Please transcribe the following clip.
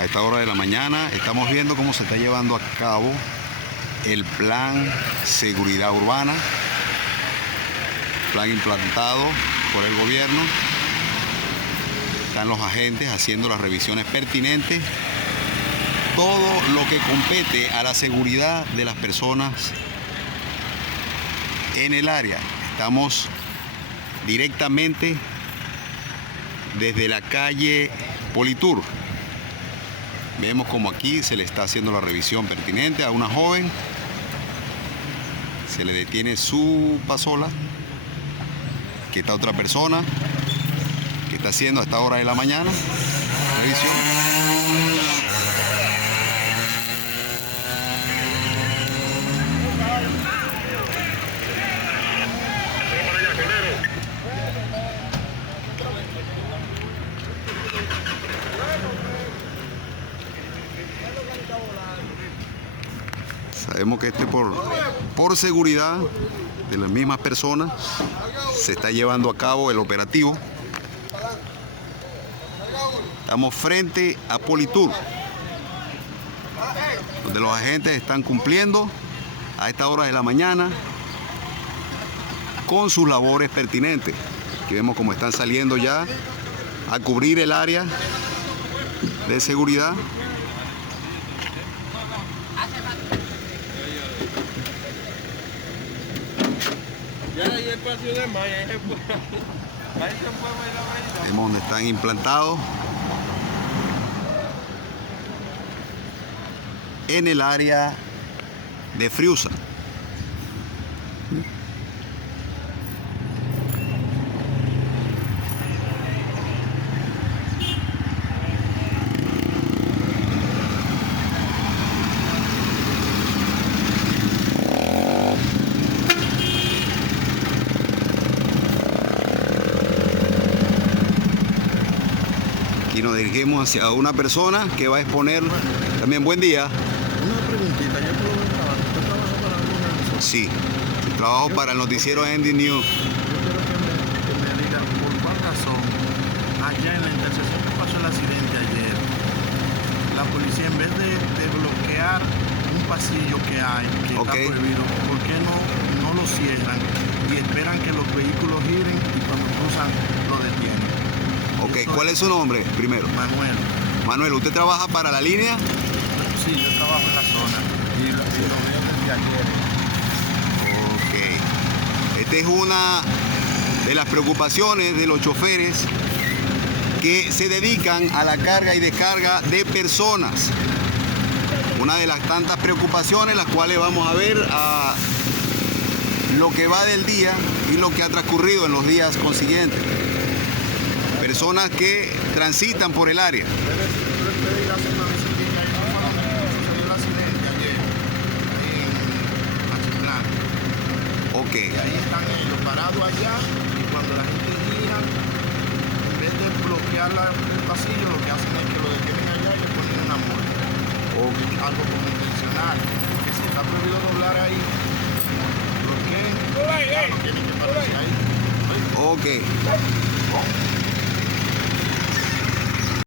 A esta hora de la mañana estamos viendo cómo se está llevando a cabo el plan seguridad urbana, plan implantado por el gobierno. Están los agentes haciendo las revisiones pertinentes, todo lo que compete a la seguridad de las personas en el área. Estamos directamente desde la calle Politur. Vemos como aquí se le está haciendo la revisión pertinente a una joven. Se le detiene su pasola, que está otra persona que está haciendo a esta hora de la mañana revisión. Sabemos que por seguridad de las mismas personas se está llevando a cabo el operativo. Estamos frente a Politur, donde los agentes están cumpliendo a esta hora de la mañana con sus labores pertinentes. Aquí vemos cómo están saliendo ya a cubrir el área de seguridad. Vemos donde están implantados en el área de Friusa. Y nos dirigimos hacia una persona que va a exponer también. Buen día. Una preguntita, yo puedo ver trabajo. ¿Usted trabaja para alguna organización? Sí, trabajo para el noticiero Andy News. Yo quiero que me diga por cuál razón, allá en la intersección que pasó el accidente ayer, la policía, en vez de bloquear un pasillo que hay, que está prohibido, ¿por qué no lo cierran y esperan que los vehículos giren y cuando cruzan lo detienen? Ok, ¿cuál es su nombre primero? Manuel. Manuel, ¿usted trabaja para la línea? Sí, yo trabajo en la zona y lo veo desde ayer. Ok. Esta es una de las preocupaciones de los choferes que se dedican a la carga y descarga de personas. Una de las tantas preocupaciones, las cuales vamos a ver a lo que va del día y lo que ha transcurrido en los días consiguientes. Personas que transitan por el área. Puede ir a hacer una visita ahí, no fue donde sucedió el accidente ayer, ahí en Machitlán. Ok. Y ahí están ellos parados allá y cuando la gente gira, en vez de bloquear el pasillo, lo que hacen es que lo detienen allá y le ponen una multa. Algo como intencional, porque si está prohibido doblar ahí, bloqueen, no tienen que pararse ahí. Ok.